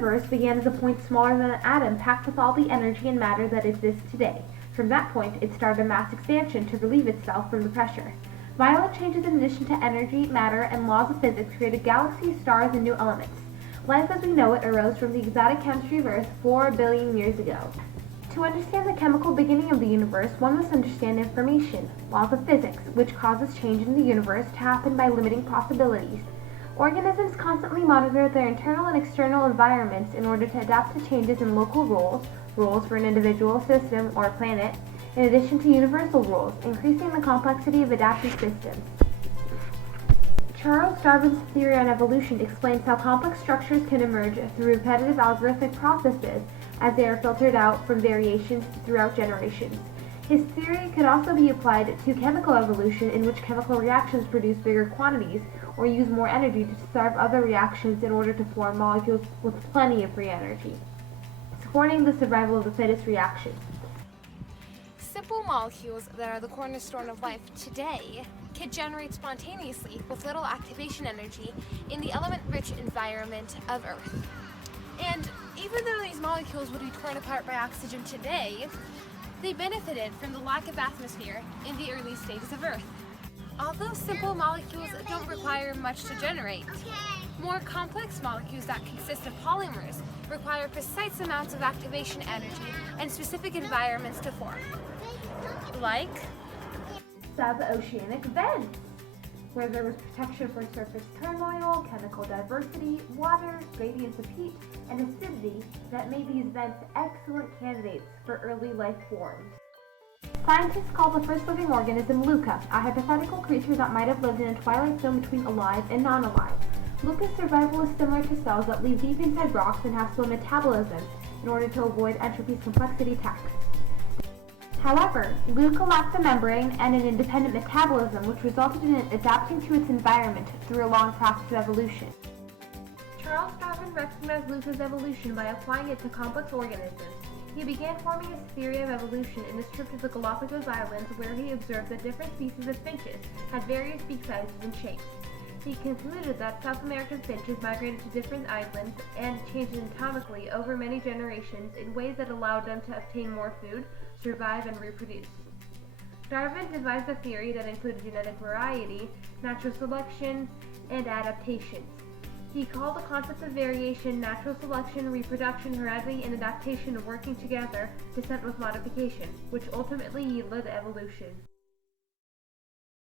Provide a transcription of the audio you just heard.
universe began as a point smaller than an atom packed with all the energy and matter that exists today. From that point, it started a mass expansion to relieve itself from the pressure. Violent changes in addition to energy, matter, and laws of physics created galaxies, stars, and new elements. Life as we know it arose from the exotic chemistry of Earth 4 billion years ago. To understand the chemical beginning of the universe, one must understand information, laws of physics, which causes change in the universe to happen by limiting possibilities. Organisms constantly monitor their internal and external environments in order to adapt to changes in local rules for an individual system or planet, in addition to universal rules, increasing the complexity of adaptive systems. Charles Darwin's theory on evolution explains how complex structures can emerge through repetitive algorithmic processes as they are filtered out from variations throughout generations. His theory could also be applied to chemical evolution, in which chemical reactions produce bigger quantities or use more energy to starve other reactions in order to form molecules with plenty of free energy, supporting the survival of the fittest reaction. Simple molecules that are the cornerstone of life today can generate spontaneously with little activation energy in the element-rich environment of Earth. And even though these molecules would be torn apart by oxygen today, they benefited from the lack of atmosphere in the early stages of Earth. Although simple molecules don't require much to generate, more complex molecules that consist of polymers require precise amounts of activation energy and specific environments to form, like Sub-oceanic vents, where there was protection for surface turmoil, chemical diversity, water, gradients of heat, and acidity that made these vents excellent candidates for early life forms. Scientists call the first living organism Luca, a hypothetical creature that might have lived in a twilight zone between alive and non-alive. Luca's survival is similar to cells that live deep inside rocks and have slow metabolism in order to avoid entropy's complexity tax. However, Luca lacked a membrane and an independent metabolism, which resulted in it adapting to its environment through a long process of evolution. Charles Darwin recognized Luca's evolution by applying it to complex organisms. He began forming his theory of evolution in his trip to the Galapagos Islands, where he observed that different species of finches had various beak sizes and shapes. He concluded that South American finches migrated to different islands and changed anatomically over many generations in ways that allowed them to obtain more food, survive, and reproduce. Darwin devised a theory that included genetic variety, natural selection, and adaptations. He called the concepts of variation, natural selection, reproduction, heredity, and adaptation working together, descent with modification, which ultimately yielded evolution.